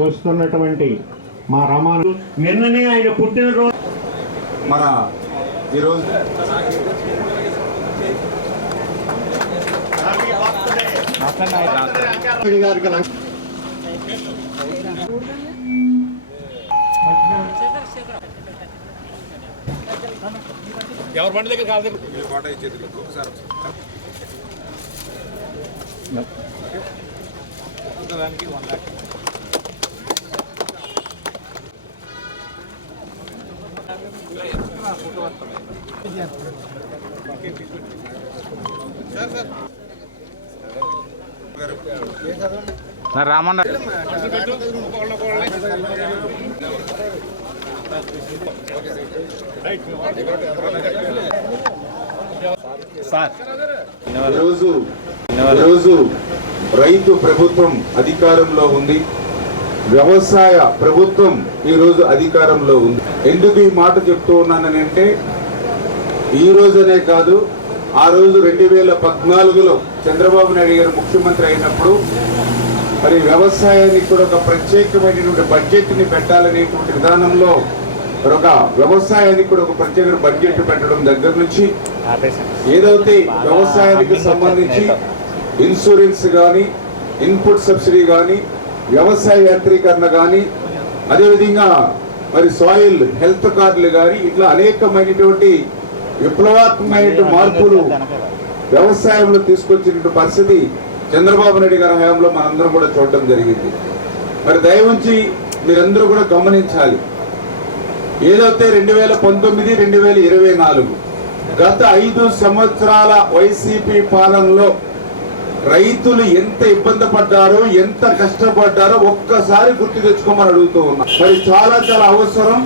వస్తున్నటువంటి మా రామాను నిన్ననే ఆయన పుట్టినరోజు. మన ఈరోజు గారికి లంచ్ రామన్న. ఈరోజు రైతు ప్రభుత్వం అధికారంలో ఉంది. వ్యవసాయ ప్రభుత్వం ఈరోజు అధికారంలో ఉంది. ఎందుకు ఈ మాట చెప్తూ ఉన్నానంటే ఈ రోజునే కాదు ఆ రోజు రెండు వేల పద్నాలుగులో చంద్రబాబు నాయుడు గారు ముఖ్యమంత్రి అయినప్పుడు మరి వ్యవసాయానికి కూడా ఒక ప్రత్యేకమైనటువంటి బడ్జెట్ని పెట్టాలనేటువంటి విధానంలో మరి ఒక వ్యవసాయానికి కూడా ఒక ప్రత్యేక బడ్జెట్ పెట్టడం దగ్గర నుంచి ఏదైతే వ్యవసాయానికి సంబంధించి ఇన్సూరెన్స్ కానీ ఇన్పుట్ సబ్సిడీ కానీ వ్యవసాయ యాంత్రీకరణ కానీ అదేవిధంగా మరి సాయిల్ హెల్త్ కార్డులు కానీ ఇట్లా అనేకమైనటువంటి విప్లవాత్మకమైన మార్పులు వ్యవసాయంలో తీసుకొచ్చినటువంటి పరిస్థితి చంద్రబాబు నాయుడు గారి హయాంలో మనందరం కూడా చూడటం జరిగింది. మరి దయవుంచి మీరందరూ కూడా గమనించాలి. ఏదైతే రెండు వేల పంతొమ్మిది రెండు వేల ఇరవై నాలుగు గత ఐదు సంవత్సరాల వైసీపీ పాలనలో రైతులు ఎంత ఇబ్బంది పడ్డారో ఎంత కష్టపడ్డారో ఒక్కసారి గుర్తు తెచ్చుకోమని అడుగుతూ ఉన్నా. మరి చాలా చాలా అవసరం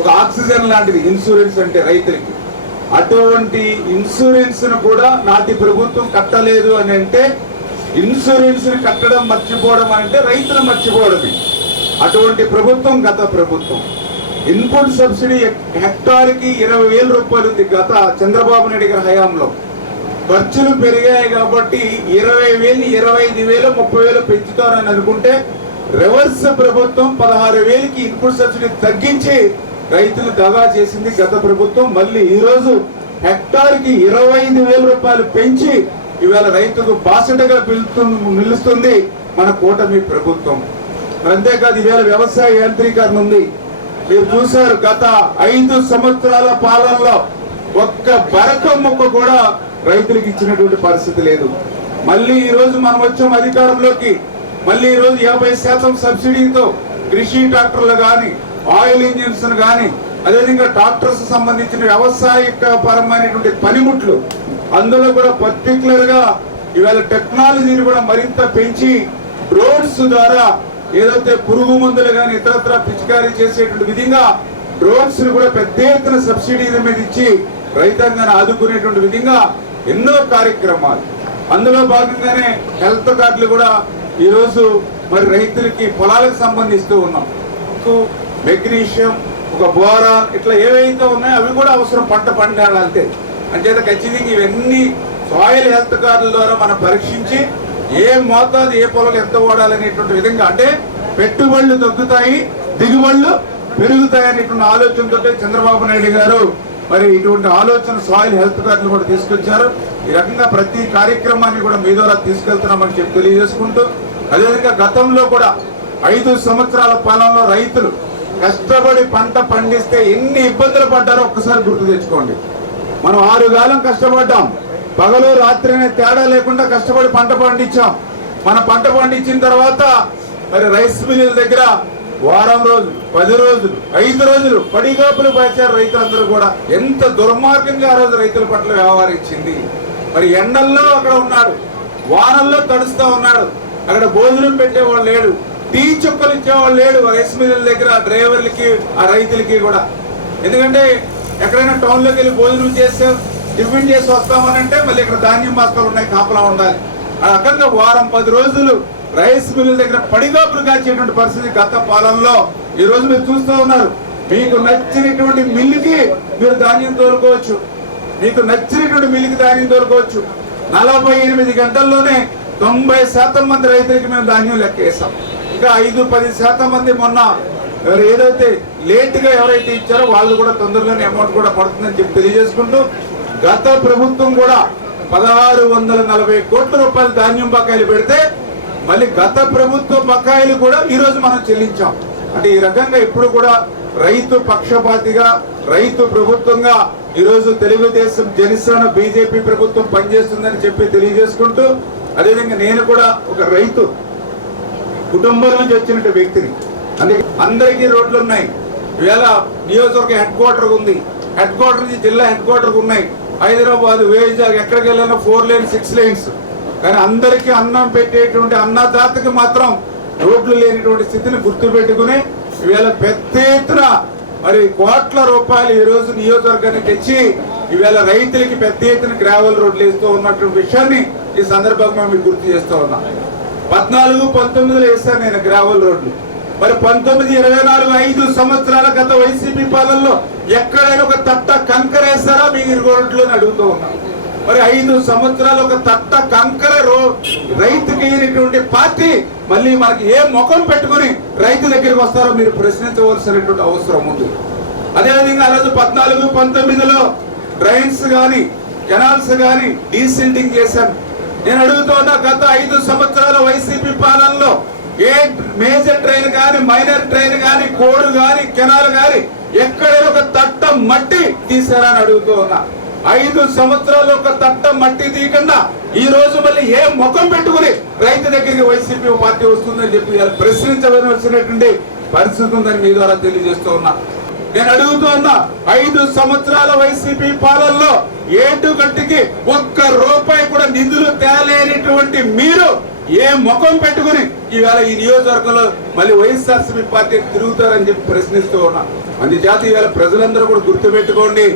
ఒక ఆక్సిజన్ లాంటిది ఇన్సూరెన్స్ అంటే రైతులకి. అటువంటి ఇన్సూరెన్స్ను కూడా నాటి ప్రభుత్వం కట్టలేదు అని అంటే ఇన్సూరెన్స్ని కట్టడం మర్చిపోవడం అంటే రైతులు మర్చిపోవడమే. అటువంటి ప్రభుత్వం గత ప్రభుత్వం. ఇన్పుట్ సబ్సిడీ హెక్టార్కి ఇరవై వేల రూపాయలు ఉంది గత చంద్రబాబు నాయుడు గారి హయాంలో. ఖర్చులు పెరిగాయి కాబట్టి ఇరవై వేలు ఇరవై ఐదు వేలు ముప్పై వేలు పెంచుతారని అనుకుంటే రివర్స్ ప్రభుత్వం పదహారు వేలకి ఇన్పుట్ సబ్సిడీ తగ్గించి రైతులు దగా చేసింది గత ప్రభుత్వం. మళ్ళీ ఈ రోజు హెక్టార్కి ఇరవై ఐదు వేల రూపాయలు పెంచి ఇవాళ రైతుకు బాసటగా పిలుస్తుంది నిలుస్తుంది మన కూటమి ప్రభుత్వం. అంతేకాదు ఈవేళ వ్యవసాయ యాంత్రీకరణ ఉంది. మీరు చూశారు గత ఐదు సంవత్సరాల పాలనలో ఒక్క బరక మొక్క కూడా రైతులకు ఇచ్చినటువంటి పరిస్థితి లేదు. మళ్ళీ ఈరోజు మనం వచ్చాం అధికారంలోకి. మళ్ళీ ఈ రోజు యాభై శాతం సబ్సిడీతో కృషి ట్రాక్టర్లు కానీ ఆయిల్ ఇంజిన్స్ కానీ అదేవిధంగా ట్రాక్టర్స్ సంబంధించిన వ్యవసాయ పరమైనటువంటి పనిముట్లు అందులో కూడా పర్టికులర్గా ఇవాళ టెక్నాలజీని కూడా మరింత పెంచి డ్రోన్స్ ద్వారా ఏదైతే పురుగు మందులు కానీ ఇతరత్ర పిచికారీ చేసేటువంటి విధంగా డ్రోన్స్ కూడా పెద్ద ఎత్తున సబ్సిడీల మీద ఇచ్చి రైతాంగాన్ని ఆదుకునేటువంటి విధంగా ఎన్నో కార్యక్రమాలు. అందులో భాగంగానే హెల్త్ కార్డులు కూడా ఈరోజు మరి రైతులకి పొలాలకు సంబంధిస్తూ ఉన్నాం. మెగ్నీషియం ఒక బోరా ఇట్లా ఏవైతే ఉన్నాయో అవి కూడా అవసరం పంట పండాలంటే అంతే. అంచేత ఖచ్చితంగా ఇవన్నీ సాయిల్ హెల్త్ కార్డుల ద్వారా మనం పరీక్షించి ఏ మోతాదు ఏ పొలం ఎంత ఓడాలనేటువంటి విధంగా అంటే పెట్టుబడులు తగ్గుతాయి దిగుబడులు పెరుగుతాయి అనేటువంటి ఆలోచనతో చంద్రబాబు నాయుడు గారు మరి ఇటువంటి ఆలోచన సాయిల్ హెల్త్ కార్డులు కూడా తీసుకొచ్చారు. ఈ రకంగా ప్రతి కార్యక్రమాన్ని కూడా మీ ద్వారా తీసుకెళ్తున్నామని చెప్పి తెలియజేసుకుంటూ అదేవిధంగా గతంలో కూడా ఐదు సంవత్సరాల పాలనలో రైతులు కష్టపడి పంట పండిస్తే ఎన్ని ఇబ్బందులు పడ్డారో ఒక్కసారి గుర్తు తెచ్చుకోండి. మనం ఆరు కాలం కష్టపడ్డాం. పగలు రాత్రి అనే తేడా లేకుండా కష్టపడి పంట పండించాం. మన పంట పండించిన తర్వాత మరి రైస్ మిల్లుల దగ్గర వారం రోజులు పది రోజులు ఐదు రోజులు పడిగాపులు పాచారు రైతులందరూ కూడా. ఎంత దుర్మార్గంగా ఆ రోజు రైతుల పట్ల వ్యవహరించింది. మరి ఎండల్లో అక్కడ ఉన్నాడు వానల్లో తడుస్తూ ఉన్నాడు. అక్కడ భోజనం పెట్టేవాడు లేడు టీ చుక్కలు ఇచ్చేవాడు లేడు రైస్ మిల్లుల దగ్గర డ్రైవర్లకి ఆ రైతులకి కూడా. ఎందుకంటే ఎక్కడైనా టౌన్లోకి వెళ్ళి భోజనం చేస్తే టిఫిన్ చేసి వస్తామనంటే మళ్ళీ ఇక్కడ ధాన్యం బస్తాలు ఉన్నాయి కాపలా ఉండాలి. ఆ రకంగా వారం పది రోజులు రైస్ మిల్లుల దగ్గర పడిగాపులు కాచేటువంటి పరిస్థితి గత పాలనలో ఈ రోజు మీరు చూస్తూ ఉన్నారు. మీకు నచ్చినటువంటి మిల్లుకి మీరు ధాన్యం దొరకవచ్చు మీకు నచ్చినటువంటి మిల్లుకి ధాన్యం దొరకవచ్చు నలభై ఎనిమిది గంటల్లోనే తొంభై శాతం మంది రైతులకి మేము ధాన్యం లెక్కేసాం ఇంకా ఐదు పది శాతం మంది మొన్న ఎవరు ఏదైతే లేట్గా ఎవరైతే ఇచ్చారో వాళ్ళు కూడా తొందరలోనే అమౌంట్ కూడా పడుతుందని చెప్పి తెలియజేసుకుంటూ గత ప్రభుత్వం కూడా పదహారు వందల నలభై కోట్ల రూపాయల ధాన్యం బకాయిలు పెడితే మళ్ళీ గత ప్రభుత్వ బకాయిలు కూడా ఈరోజు మనం చెల్లించాం. అంటే ఈ రకంగా ఎప్పుడు కూడా రైతు పక్షపాతిగా రైతు ప్రభుత్వంగా ఈరోజు తెలుగుదేశం జనసేన బీజేపీ ప్రభుత్వం పనిచేస్తుందని చెప్పి తెలియజేసుకుంటూ అదేవిధంగా నేను కూడా ఒక రైతు కుటుంబం నుంచి వచ్చిన వ్యక్తిని. అందుకే అందరికీ రోడ్లు ఉన్నాయి. ఇవాళ నియోజకవర్గ హెడ్ క్వార్టర్ ఉంది. హెడ్ క్వార్టర్ నుంచి జిల్లా హెడ్ క్వార్టర్ ఉన్నాయి. హైదరాబాద్ వైజాగ్ ఎక్కడికి వెళ్ళినా ఫోర్ లైన్ సిక్స్ లైన్స్. కానీ అందరికీ అన్నం పెట్టేటువంటి అన్నదాతకి మాత్రం రోడ్లు లేనిటువంటి స్థితిని గుర్తు పెట్టుకుని ఇవాళ పెద్ద ఎత్తున మరి కోట్ల రూపాయలు ఈ రోజు నియోజకవర్గానికి తెచ్చి ఇవాళ రైతులకి పెద్ద ఎత్తున గ్రావెల్ రోడ్లు వేస్తూ ఉన్నటువంటి విషయాన్ని ఈ సందర్భంగా మీకు గుర్తు చేస్తూ ఉన్నా. పద్నాలుగు పంతొమ్మిదిలో వేస్తాను నేను గ్రావెల్ రోడ్లు. మరి పంతొమ్మిది ఇరవై నాలుగు ఐదు సంవత్సరాల గత వైసీపీ పాలనలో ఎక్కడైనా ఒక తట్ట కంకర వేస్తారా మీ రోడ్లు అని అడుగుతూ ఉన్నాను మరి ఐదు సంవత్సరాలు ఒక తట్ట కంకర రో రైతుకి అయినటువంటి పార్టీ మళ్ళీ మనకి ఏ ముఖం పెట్టుకుని రైతు దగ్గరికి వస్తారో మీరు ప్రశ్నించవలసినటువంటి అవసరం ఉంది. అదేవిధంగా ఆ రోజు పద్నాలుగు పంతొమ్మిదిలో డ్రైన్స్ కానీ కెనాల్స్ కానీ డీసెంటింగ్ చేశాను నేను అడుగుతున్నా గత ఐదు సంవత్సరాల వైసీపీ పాలనలో ఏ మేజర్ ట్రైన్ కానీ మైనర్ ట్రైన్ కానీ కోడు కానీ కెనాల్ కానీ ఎక్కడైనా ఒక తట్ట మట్టి తీసారని అని అడుగుతూ ఉన్నా. ఐదు సంవత్సరాలు ఒక తట్ట మట్టి తీయకుండా ఈ రోజు మళ్ళీ ఏ ముఖం పెట్టుకుని రైతు దగ్గరికి వైసీపీ పార్టీ వస్తుందని చెప్పి ప్రశ్నించవలసినటువంటి పరిస్థితి ఉందని మీ ద్వారా తెలియజేస్తూ ఉన్నా. నేను అడుగుతూ ఉన్నా ఐదు సంవత్సరాల వైసీపీ పాలనలో ఏటుగట్టికి ఒక్క రూపాయి కూడా నిధులు తేలేనటువంటి మీరు ఏ ముఖం పెట్టుకుని ఈవేళ ఈ నియోజకవర్గంలో మళ్ళీ వైఎస్ఆర్సీపీ పార్టీ తిరుగుతారని చెప్పి ప్రశ్నిస్తూ ఉన్నా. అందుచేత ఈవేళ ప్రజలందరూ కూడా గుర్తుపెట్టుకోండి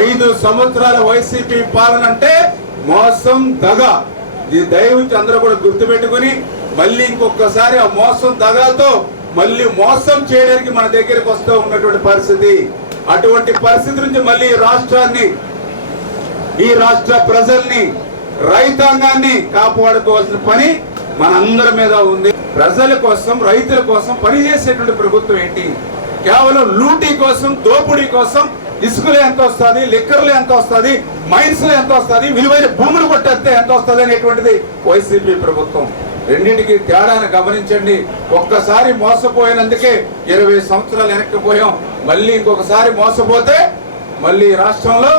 ఐదు సంవత్సరాల వైసీపీ పాలన అంటే మోసం దగ. ఇది దయవుంచి అందరూ కూడా గుర్తుపెట్టుకుని మళ్ళీ ఇంకొకసారి ఆ మోసం దగాతో మళ్ళీ మోసం చేయడానికి మన దగ్గరికి వస్తూ ఉన్నటువంటి పరిస్థితి. అటువంటి పరిస్థితి నుంచి మళ్ళీ ఈ రాష్ట్రాన్ని ఈ రాష్ట్ర ప్రజల్ని రైతాంగాన్ని కాపాడుకోవాల్సిన పని మనందరి మీద ఉంది. ప్రజల కోసం రైతుల కోసం పనిచేసేటువంటి ప్రభుత్వం ఏంటి? కేవలం లూటీ కోసం దోపిడీ కోసం ఇసుకలు ఎంత వస్తుంది లిక్కర్లు ఎంత వస్తుంది మైన్స్లు ఎంత వస్తుంది విలువైన భూములు కొట్టేస్తే ఎంత వస్తుంది అనేటువంటిది వైసీపీ ప్రభుత్వం. రెండింటికి తేడాను గమనించండి. ఒక్కసారి మోసపోయినందుకే ఇరవై సంవత్సరాలు వెనక్కి పోయాం మళ్ళీ ఇంకొకసారి మోసపోతే మళ్ళీ రాష్ట్రంలో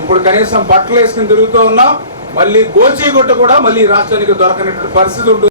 ఇప్పుడు కనీసం బట్టలు వేసుకుని తిరుగుతూ ఉన్నాం. మళ్ళీ గోచీగుట్ట కూడా మళ్ళీ రాష్ట్రానికి దొరకనటువంటి పరిస్థితి ఉంటుంది.